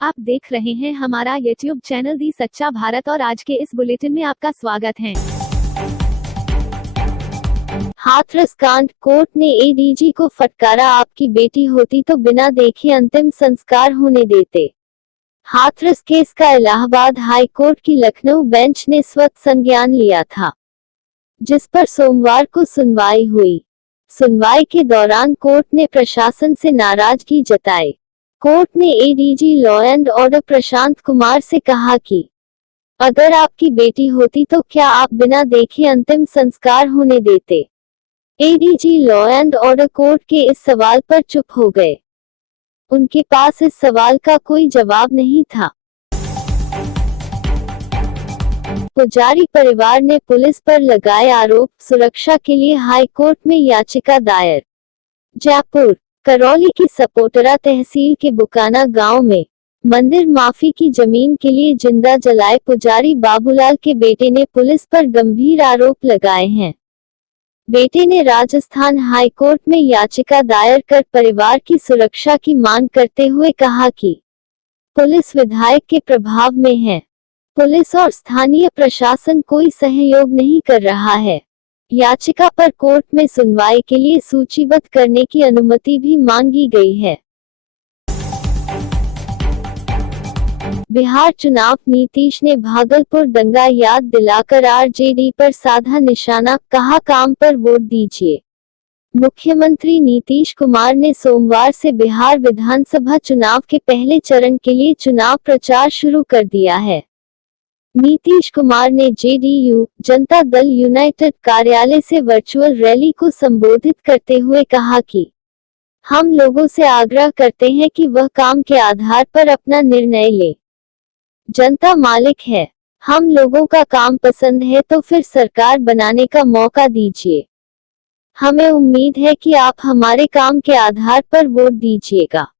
आप देख रहे हैं हमारा YouTube चैनल दी सच्चा भारत और आज के इस बुलेटिन में आपका स्वागत है। हाथरस कांड, कोर्ट ने एडीजी को फटकारा, आपकी बेटी होती तो बिना देखे अंतिम संस्कार होने देते। हाथरस केस का इलाहाबाद हाई कोर्ट की लखनऊ बेंच ने स्वतः संज्ञान लिया था, जिस पर सोमवार को सुनवाई हुई। सुनवाई के दौरान कोर्ट ने प्रशासन से नाराजगी जताई। कोर्ट ने ADG law and order Prashant Kumar से कहा कि अगर आपकी बेटी होती तो क्या आप बिना देखे अंतिम संस्कार होने देते। ADG law and order court के इस सवाल पर चुप हो गए। उनके पास इस सवाल का कोई जवाब नहीं था। पुजारी परिवार ने पुलिस पर लगाए आरोप, सुरक्षा के लिए हाई कोर्ट में याचिका दायर। जयपुर करौली की सपोटरा तहसील के बुकाना गांव में मंदिर माफी की जमीन के लिए जिंदा जलाए पुजारी बाबूलाल के बेटे ने पुलिस पर गंभीर आरोप लगाए हैं। बेटे ने राजस्थान हाई कोर्ट में याचिका दायर कर परिवार की सुरक्षा की मांग करते हुए कहा कि पुलिस विधायक के प्रभाव में है। पुलिस और स्थानीय प्रशासन कोई सहयोग नहीं कर रहा है। याचिका पर कोर्ट में सुनवाई के लिए सूचीबद्ध करने की अनुमति भी मांगी गई है। बिहार चुनाव, नीतीश ने भागलपुर दंगा याद दिलाकर आरजेडी पर साधा निशाना, कहा काम पर वोट दीजिए। मुख्यमंत्री नीतीश कुमार ने सोमवार से बिहार विधानसभा चुनाव के पहले चरण के लिए चुनाव प्रचार शुरू कर दिया है। नीतीश कुमार ने जेडीयू जनता दल यूनाइटेड कार्यालय से वर्चुअल रैली को संबोधित करते हुए कहा कि हम लोगों से आग्रह करते हैं कि वह काम के आधार पर अपना निर्णय ले। जनता मालिक है। हम लोगों का काम पसंद है तो फिर सरकार बनाने का मौका दीजिए। हमें उम्मीद है कि आप हमारे काम के आधार पर वोट दीजिएगा।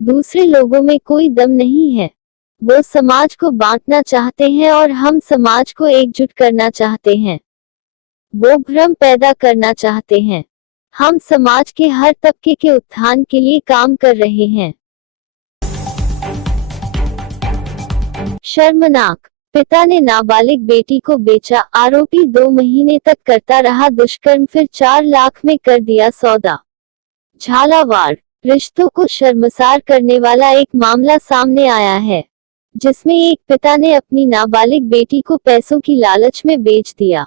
दूसरे लोगों में कोई दम नहीं है। वो समाज को बांटना चाहते हैं और हम समाज को एकजुट करना चाहते हैं। वो भ्रम पैदा करना चाहते हैं। हम समाज के हर तबके के उत्थान के लिए काम कर रहे हैं। शर्मनाक, पिता ने नाबालिग बेटी को बेचा, आरोपी 2 महीने तक करता रहा दुष्कर्म, फिर 4 लाख में कर दिया सौदा। झालावाड़, रिश्तों को शर्मसार करने वाला एक मामला सामने आया है, जिसमें एक पिता ने अपनी नाबालिग बेटी को पैसों की लालच में बेच दिया।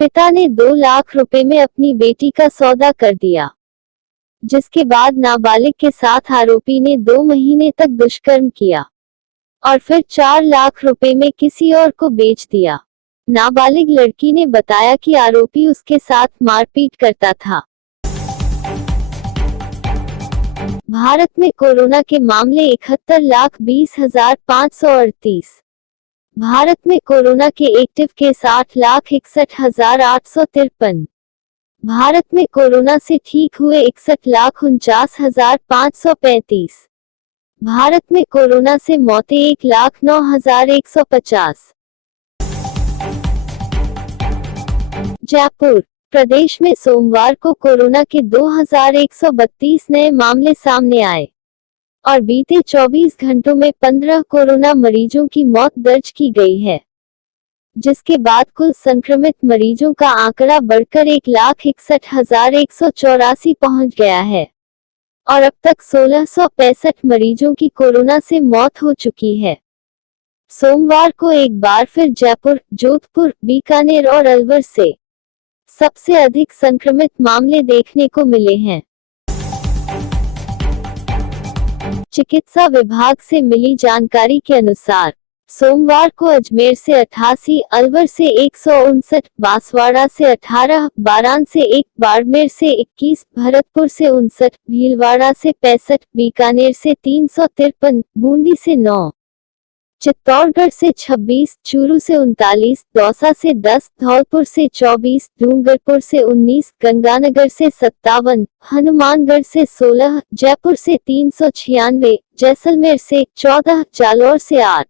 पिता ने 2 लाख रुपए में अपनी बेटी का सौदा कर दिया, जिसके बाद नाबालिग के साथ आरोपी ने 2 महीने तक दुष्कर्म किया और फिर 4 लाख रुपए में किसी और को बेच दिया। नाबालिग लड़की ने बताया कि आरोपी उसके साथ मारपीट करता था। भारत में कोरोना के मामले 71,20,538। भारत में कोरोना के एक्टिव केस 8,61,853। भारत में कोरोना से ठीक हुए 61,49,535। भारत में कोरोना से मौतें 1,09,150। जयपुर, प्रदेश में सोमवार को कोरोना के 2,132 नए मामले सामने आए और बीते 24 घंटों में 15 कोरोना मरीजों की मौत दर्ज की गई है, जिसके बाद कुल संक्रमित मरीजों का आंकड़ा बढ़कर 1,61,184 पहुंच गया है और अब तक 1,665 मरीजों की कोरोना से मौत हो चुकी है। सोमवार को एक बार फिर जयपुर, जोधपुर, बीकानेर और अलवर से सबसे अधिक संक्रमित मामले देखने को मिले हैं। चिकित्सा विभाग से मिली जानकारी के अनुसार सोमवार को अजमेर से 88, अलवर से 159, बांसवाड़ा से 18, बारान से 1, बाड़मेर से 21, भरतपुर से 59, भीलवाड़ा से 65, बीकानेर से 353, बूंदी से 9, चित्तौड़गढ़ से 26, चूरू से 39, दौसा से 10, धौलपुर से 24, डूंगरपुर से 19, गंगानगर से 57, हनुमानगढ़ से 16, जयपुर से 396, जैसलमेर से 14, जालौर से 8,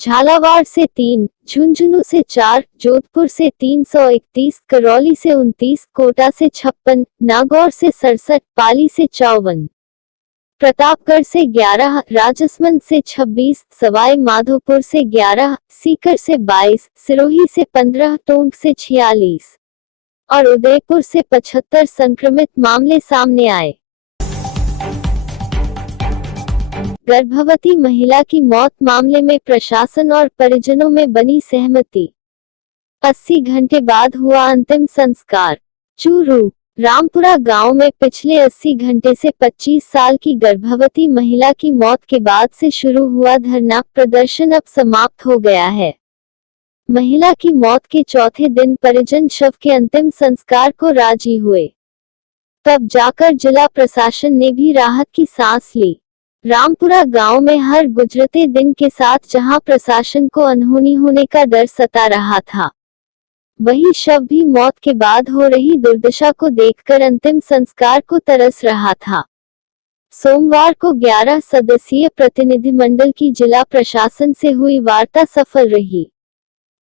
झालावाड़ से 3, झुंझुनू से 4, जोधपुर से 331, करौली से 29, कोटा से 56, नागौर से 67, पाली से 54, प्रतापगढ़ से 11, राजसमंद से 26, सवाई माधोपुर से 11, सीकर से 22, सिरोही से 15, टोंक से 46 और उदयपुर से 75 संक्रमित मामले सामने आए। गर्भवती महिला की मौत मामले में प्रशासन और परिजनों में बनी सहमति। 80 घंटे बाद हुआ अंतिम संस्कार। चूरू रामपुरा गांव में पिछले 80 घंटे से 25 साल की गर्भवती महिला की मौत के बाद से शुरू हुआ धरना प्रदर्शन अब समाप्त हो गया है। महिला की मौत के चौथे दिन परिजन शव के अंतिम संस्कार को राजी हुए। तब जाकर जिला प्रशासन ने भी राहत की सांस ली। रामपुरा गांव में हर गुजरते दिन के साथ जहां प्रशासन को अनहोनी होने का डर सता रहा था, वही शव भी मौत के बाद हो रही दुर्दशा को देखकर अंतिम संस्कार को तरस रहा था। सोमवार को 11 सदस्यीय प्रतिनिधिमंडल की जिला प्रशासन से हुई वार्ता सफल रही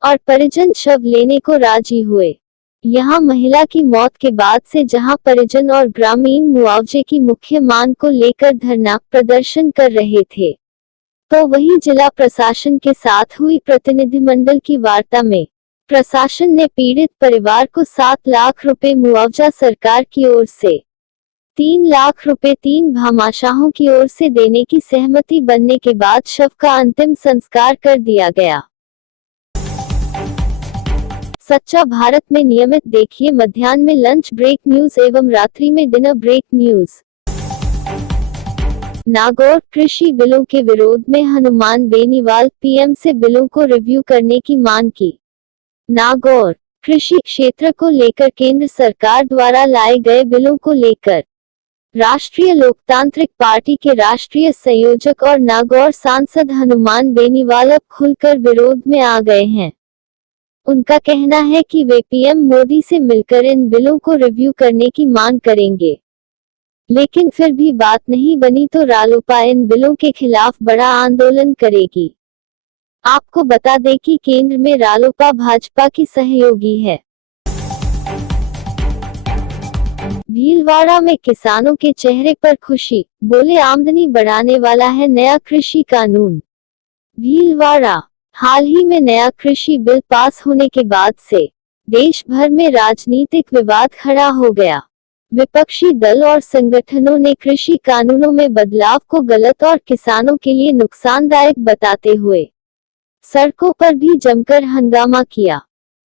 और परिजन शव लेने को राजी हुए। यहां महिला की मौत के बाद से जहां परिजन और ग्रामीण मुआवजे की मुख्य मांग को लेकर धरना प्रदर्शन कर रहे थे, तो वहीं जिला प्रशासन के साथ हुई प्रतिनिधिमंडल की वार्ता में प्रशासन ने पीड़ित परिवार को 7 लाख रुपए मुआवजा सरकार की ओर से, 3 लाख रुपए 3 भामाशाहों की ओर से देने की सहमति बनने के बाद शव का अंतिम संस्कार कर दिया गया। सच्चा भारत में नियमित देखिए मध्याह्न में लंच ब्रेक न्यूज एवं रात्रि में डिनर ब्रेक न्यूज। नागौर कृषि बिलों के विरोध में हनुमान बेनीवाल पीएम से बिलों को रिव्यू करने की मांग की। नागौर कृषि क्षेत्र को लेकर केंद्र सरकार द्वारा लाए गए बिलों को लेकर राष्ट्रीय लोकतांत्रिक पार्टी के राष्ट्रीय संयोजक और नागौर सांसद हनुमान बेनीवाल अब खुलकर विरोध में आ गए हैं। उनका कहना है कि वे पीएम मोदी से मिलकर इन बिलों को रिव्यू करने की मांग करेंगे, लेकिन फिर भी बात नहीं बनी तो रालोपा इन बिलों के खिलाफ बड़ा आंदोलन करेगी। आपको बता दें कि केंद्र में रालोपा भाजपा की सहयोगी है। भीलवाड़ा में किसानों के चेहरे पर खुशी, बोले आमदनी बढ़ाने वाला है नया कृषि कानून। भीलवाड़ा हाल ही में नया कृषि बिल पास होने के बाद से देश भर में राजनीतिक विवाद खड़ा हो गया। विपक्षी दल और संगठनों ने कृषि कानूनों में बदलाव को गलत और किसानों के लिए नुकसानदायक बताते हुए सड़कों पर भी जमकर हंगामा किया।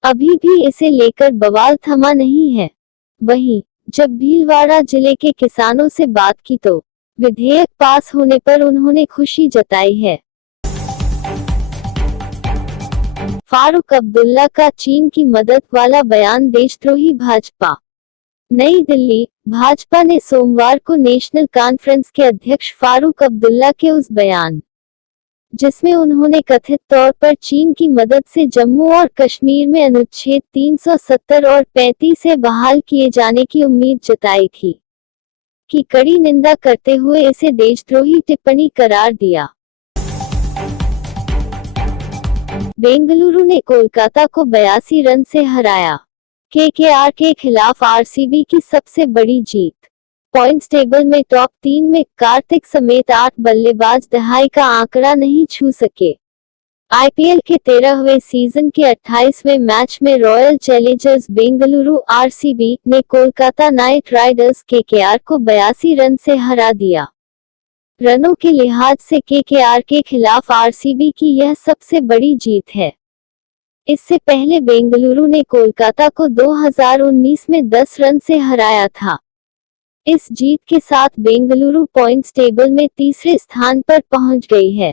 अभी भी इसे लेकर बवाल थमा नहीं है। वहीं जब भीलवाड़ा जिले के किसानों से बात की तो विधेयक पास होने पर उन्होंने खुशी जताई है। फारूक अब्दुल्ला का चीन की मदद वाला बयान देशद्रोही भाजपा। नई दिल्ली भाजपा ने सोमवार को नेशनल कॉन्फ्रेंस के अध्यक्ष फारूक अब्दुल्ला के उस बयान, जिसमें उन्होंने कथित तौर पर चीन की मदद से जम्मू और कश्मीर में अनुच्छेद 370 और 35 से बहाल किए जाने की उम्मीद जताई थी, की कड़ी निंदा करते हुए इसे देशद्रोही टिप्पणी करार दिया। बेंगलुरु ने कोलकाता को 82 रन से हराया। केकेआर के खिलाफ आरसीबी की सबसे बड़ी जीत। पॉइंट्स टेबल में टॉप 3 में कार्तिक समेत 8 बल्लेबाज दहाई का आंकड़ा नहीं छू सके। आईपीएल के 13वें सीजन के 28वें मैच में रॉयल चैलेंजर्स बेंगलुरु आरसीबी ने कोलकाता नाइट राइडर्स केकेआर को 82 रन से हरा दिया। रनों के लिहाज से केकेआर के खिलाफ आरसीबी की यह सबसे बड़ी जीत है। इससे पहले बेंगलुरु ने कोलकाता को 2019 में 10 रन से हराया था। इस जीत के साथ बेंगलुरु पॉइंट्स टेबल में तीसरे स्थान पर पहुंच गई है।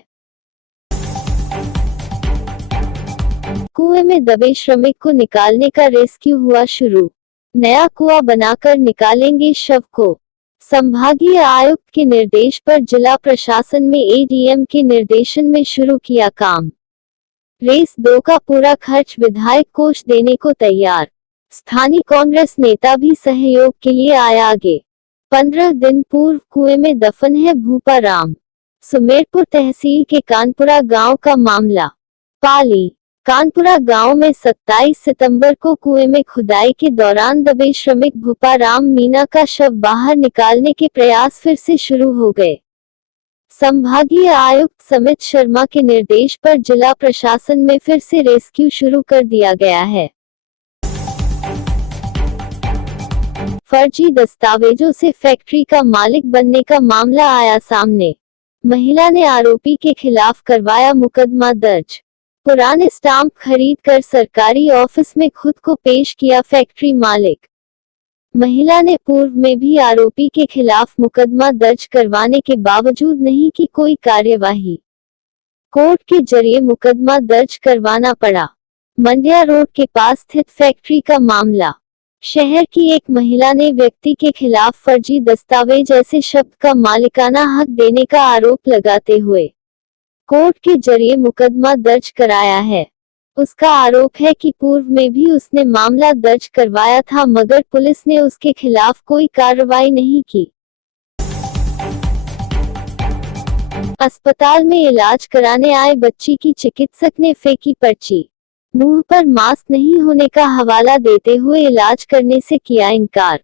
कुएं में दबे श्रमिक को निकालने का रेस्क्यू हुआ शुरू। नया कुआं बनाकर निकालेंगे शव को। संभागीय आयुक्त के निर्देश पर जिला प्रशासन में एडीएम के निर्देशन में शुरू किया काम। रेस 2 का पूरा खर्च विधायक कोष देने को तैयार। स्थानीय कांग्रेस नेता भी सहयोग के लिए आया आगे। 15 दिन पूर्व कुएं में दफन है भूपाराम। सुमेरपुर तहसील के कानपुरा गांव का मामला। पाली कानपुरा गांव में 27 सितंबर को कुएं में खुदाई के दौरान दबे श्रमिक भूपाराम मीना का शव बाहर निकालने के प्रयास फिर से शुरू हो गए। संभागीय आयुक्त समित शर्मा के निर्देश पर जिला प्रशासन में फिर से रेस्क्यू शुरू कर दिया गया है। फर्जी दस्तावेजों से फैक्ट्री का मालिक बनने का मामला आया सामने। महिला ने आरोपी के खिलाफ करवाया मुकदमा दर्ज। पुराने स्टाम्प खरीद कर सरकारी ऑफिस में खुद को पेश किया फैक्ट्री मालिक। महिला ने पूर्व में भी आरोपी के खिलाफ मुकदमा दर्ज करवाने के बावजूद नहीं की कोई कार्यवाही। कोर्ट के जरिए मुकदमा दर्ज करवाना पड़ा। मंडिया रोड के पास स्थित फैक्ट्री का मामला। शहर की एक महिला ने व्यक्ति के खिलाफ फर्जी दस्तावेज ऐसे शब्द का मालिकाना हक देने का आरोप लगाते हुए कोर्ट के जरिए मुकदमा दर्ज कराया है। उसका आरोप है कि पूर्व में भी उसने मामला दर्ज करवाया था मगर पुलिस ने उसके खिलाफ कोई कार्रवाई नहीं की। अस्पताल में इलाज कराने आए बच्ची की चिकित्सक ने फेंकी पर्ची। मुंह पर मास्क नहीं होने का हवाला देते हुए इलाज करने से किया इनकार।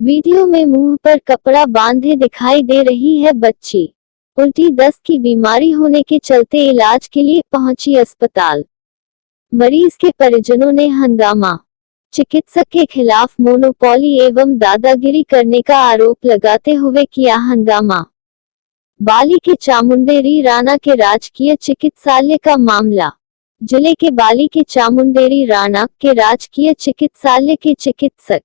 वीडियो में मुंह पर कपड़ा बांधे दिखाई दे रही है बच्ची। उल्टी दस्त की बीमारी होने के चलते इलाज के लिए पहुंची अस्पताल। मरीज के परिजनों ने हंगामा। चिकित्सक के खिलाफ मोनोपोली एवं दादागिरी करने का आरोप लगाते हुए किया हंगामा। बाली के चामुंडेरी राणा के राजकीय चिकित्सालय का मामला। जिले के बाली के चामुंडेरी राणा के राजकीय चिकित्सालय के चिकित्सक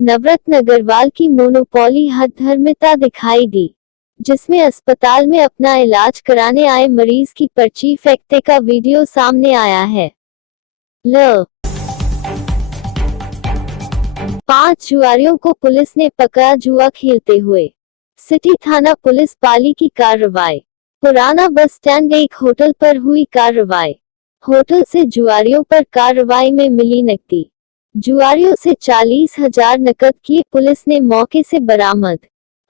नवरत्न अग्रवाल की मोनोपोली हठधर्मिता दिखाई दी, जिसमें अस्पताल में अपना इलाज कराने आए मरीज की पर्ची फेंकते का वीडियो सामने आया है। 5 जुआरियों को पुलिस ने पकड़ा जुआ खेलते हुए। सिटी थाना पुलिस पाली की कार्रवाई। पुराना बस स्टैंड एक होटल पर हुई कार्रवाई। होटल से जुआरियों पर कार्रवाई में मिली नकदी। जुआरियों से 40,000 नकद किए पुलिस ने मौके से बरामद।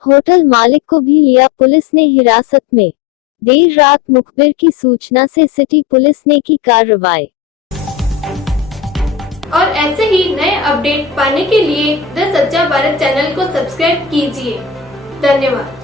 होटल मालिक को भी लिया पुलिस ने हिरासत में। देर रात मुखबिर की सूचना से सिटी पुलिस ने की कार्रवाई। और ऐसे ही नए अपडेट पाने के लिए द सच्चा भारत चैनल को सब्सक्राइब कीजिए। धन्यवाद।